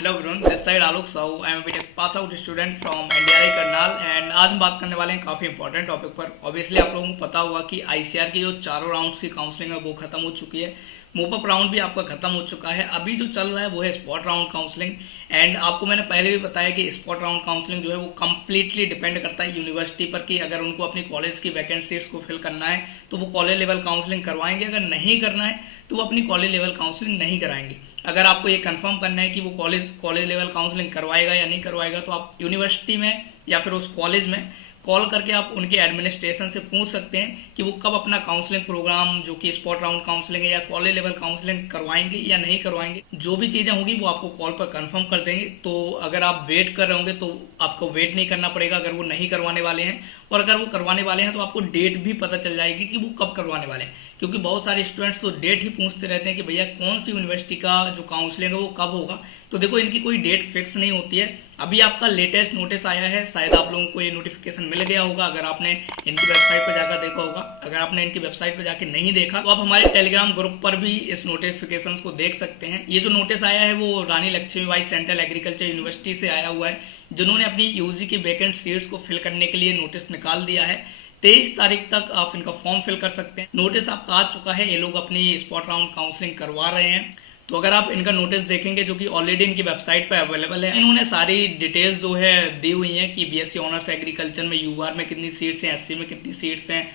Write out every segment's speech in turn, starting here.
Hello everyone, this side Alok Sahu. I am BTech pass out student from NDRI Karnal and आज हम बात करने वाले हैं काफ़ी इंपॉर्टेंट टॉपिक पर। ऑब्वियसली आप लोगों को पता होगा कि आईसीआर की जो चारों राउंड्स की काउंसलिंग है वो खत्म हो चुकी है। मूव अप राउंड भी आपका खत्म हो चुका है। अभी जो चल रहा है वो है स्पॉट राउंड काउंसलिंग। एंड आपको मैंने पहले भी बताया कि स्पॉट राउंड काउंसलिंग जो है वो कम्प्लीटली डिपेंड करता है यूनिवर्सिटी पर कि अगर उनको अपनी कॉलेज की वैकेंट सीट्स को फिल करना है तो वो कॉलेज लेवल काउंसलिंग करवाएंगे, अगर नहीं करना है तो वो अपनी कॉलेज लेवल काउंसलिंग नहीं कराएंगे। अगर आपको ये कंफर्म करना है कि वो कॉलेज लेवल काउंसलिंग करवाएगा या नहीं करवाएगा तो आप यूनिवर्सिटी में या फिर उस कॉलेज में कॉल करके आप उनके एडमिनिस्ट्रेशन से पूछ सकते हैं कि वो कब अपना काउंसलिंग प्रोग्राम जो कि स्पॉट राउंड काउंसलिंग है या कॉलेज लेवल काउंसलिंग करवाएंगे या नहीं करवाएंगे। जो भी चीज़ें होंगी वो आपको कॉल पर कंफर्म कर देंगे। तो अगर आप वेट कर रहे होंगे तो आपको वेट नहीं करना पड़ेगा अगर वो नहीं करवाने वाले हैं, और अगर वो करवाने वाले हैं तो आपको डेट भी पता चल जाएगी कि वो कब करवाने वाले हैं। क्योंकि बहुत सारे स्टूडेंट्स तो डेट ही पूछते रहते हैं कि भैया कौन सी यूनिवर्सिटी का जो काउंसलिंग है वो कब होगा। तो देखो, इनकी कोई डेट फिक्स नहीं होती है। अभी आपका लेटेस्ट नोटिस आया है, शायद आप लोगों को ये नोटिफिकेशन मिल गया होगा अगर आपने इनकी वेबसाइट पर जाकर देखा होगा। अगर आपने इनकी वेबसाइट पर जाकर नहीं देखा तो आप हमारे टेलीग्राम ग्रुप पर भी इस नोटिफिकेशन को देख सकते हैं। ये जो नोटिस आया है वो रानी लक्ष्मीबाई सेंट्रल एग्रीकल्चर यूनिवर्सिटी से आया हुआ है, जिन्होंने अपनी यूजी की वैकेंट सीट्स को फिल करने के लिए नोटिस निकाल दिया है। 23 तारीख तक आप इनका फॉर्म फिल कर सकते हैं। नोटिस आपका आ चुका है, ये लोग अपनी स्पॉट राउंड काउंसलिंग करवा रहे हैं। तो अगर आप इनका नोटिस देखेंगे जो कि ऑलरेडी इनकी वेबसाइट पर अवेलेबल है, इन्होंने सारी डिटेल्स जो है दी हुई हैं कि बीएससी ऑनर्स एग्रीकल्चर में यूआर में कितनी सीट्स हैं, एससी में कितनी सीट्स हैं,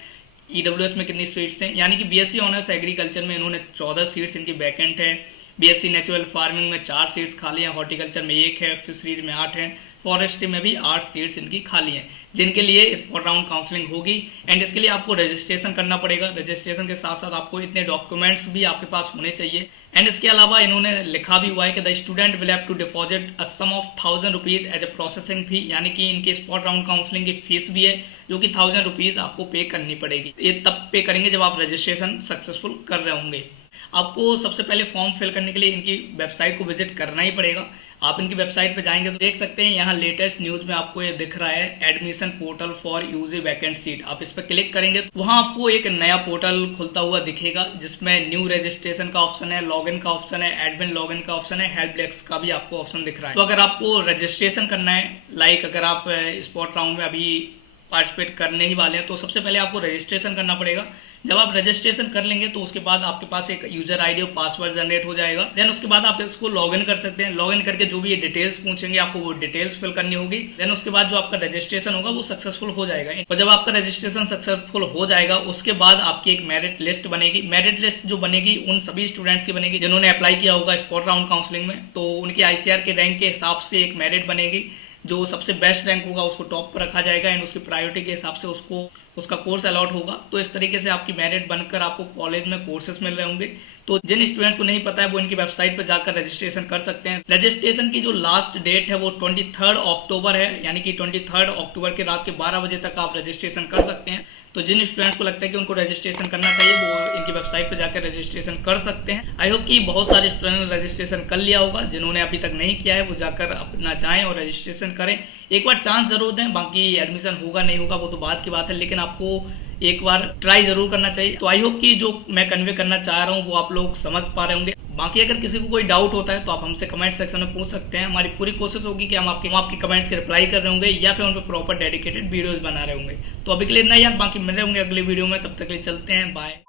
ईडब्ल्यूएस में कितनी सीट्स हैं। यानी कि बीएससी ऑनर्स एग्रीकल्चर में इन्होंने 14 सीट्स इनकी वैकेंट है। बीएससी नेचुरल फार्मिंग में 4 सीट्स खाली हैं, हॉर्टिकल्चर में 1 है, फिशरीज में 8 है, फॉरेस्ट्री में भी 8 सीट्स इनकी खाली हैं, जिनके लिए स्पॉट राउंड काउंसलिंग होगी। एंड इसके लिए आपको रजिस्ट्रेशन करना पड़ेगा। रजिस्ट्रेशन के साथ साथ आपको इतने डॉक्यूमेंट्स भी आपके पास होने चाहिए। एंड इसके अलावा इन्होंने लिखा भी हुआ है कि the student will have to deposit a sum of 1000 rupees as a processing fee, यानी कि इनके स्पॉट राउंड काउंसलिंग की फीस भी है जो कि 1000 रुपीज आपको पे करनी पड़ेगी। ये तब पे करेंगे जब आप रजिस्ट्रेशन सक्सेसफुल कर रहे होंगे। आपको सबसे पहले फॉर्म फिल करने के लिए इनकी वेबसाइट को विजिट करना ही पड़ेगा। आप इनकी वेबसाइट पर जाएंगे तो देख सकते हैं यहाँ लेटेस्ट न्यूज में आपको ये दिख रहा है, admission portal for UG vacant seat. आप इस पर क्लिक करेंगे तो वहाँ आपको एक नया पोर्टल खुलता हुआ दिखेगा जिसमें न्यू रजिस्ट्रेशन का ऑप्शन है, लॉगिन का ऑप्शन है, एडमिन लॉगिन का ऑप्शन है, हेल्प डेस्क का भी आपको ऑप्शन दिख रहा है। तो अगर आपको रजिस्ट्रेशन करना है, लाइक अगर आप स्पॉट राउंड में अभी पार्टिसिपेट करने ही वाले हैं तो सबसे पहले आपको रजिस्ट्रेशन करना पड़ेगा। जब आप रजिस्ट्रेशन कर लेंगे तो उसके बाद आपके पास एक यूजर आईडी और पासवर्ड जनरेट हो जाएगा। देन उसके बाद आप इसको लॉगिन कर सकते हैं। लॉगिन करके जो भी ये डिटेल्स पूछेंगे आपको वो डिटेल्स फिल करनी होगी। देन उसके बाद जो आपका रजिस्ट्रेशन होगा वो सक्सेसफुल हो जाएगा। और जब आपका रजिस्ट्रेशन सक्सेसफुल हो जाएगा उसके बाद आपकी एक मेरिट लिस्ट बनेगी। मेरिट लिस्ट जो बनेगी उन सभी स्टूडेंट्स की बनेगी जिन्होंने अप्लाई किया होगा स्पॉट राउंड काउंसलिंग में। तो उनकी आईसीआर के रैंक के हिसाब से एक मेरिट बनेगी। जो सबसे बेस्ट रैंक होगा उसको टॉप पर रखा जाएगा एंड उसकी प्रायोरिटी के हिसाब से उसका कोर्स अलॉट होगा। तो इस तरीके से आपकी मेरिट बनकर आपको कॉलेज में कोर्सेज मिल रहे होंगे। तो जिन स्टूडेंट्स को नहीं पता है वो इनकी वेबसाइट पर जाकर रजिस्ट्रेशन कर सकते हैं। रजिस्ट्रेशन की जो लास्ट डेट है वो 23 अक्टूबर है, यानी कि 23 अक्टूबर के रात के 12 बजे तक आप रजिस्ट्रेशन कर सकते हैं। तो जिन स्टूडेंट्स को लगता है कि उनको रजिस्ट्रेशन करना चाहिए वो इनकी वेबसाइट पर जाकर रजिस्ट्रेशन कर सकते हैं। आई होप कि बहुत सारे स्टूडेंट ने रजिस्ट्रेशन कर लिया होगा। जिन्होंने अभी तक नहीं किया है वो जाकर अपना जाएं और रजिस्ट्रेशन करें। एक बार चांस जरूर दें, बाकी एडमिशन होगा नहीं होगा वो तो बात की बात है, लेकिन आपको एक बार ट्राई जरूर करना चाहिए। तो आई होप कि जो मैं कन्वे करना चाह रहा हूँ वो आप लोग समझ पा रहे होंगे। बाकी अगर किसी को कोई डाउट होता है तो आप हमसे कमेंट सेक्शन में पूछ सकते हैं। हमारी पूरी कोशिश होगी कि हम आपकी कमेंट्स के रिप्लाई कर रहे होंगे या फिर उन पर प्रॉपर डेडिकेटेड वीडियोस बना रहे होंगे। तो अभी के लिए इतना ही यार, बाकी मिल रहे होंगे अगले वीडियो में। तब तक के लिए चलते हैं, बाय।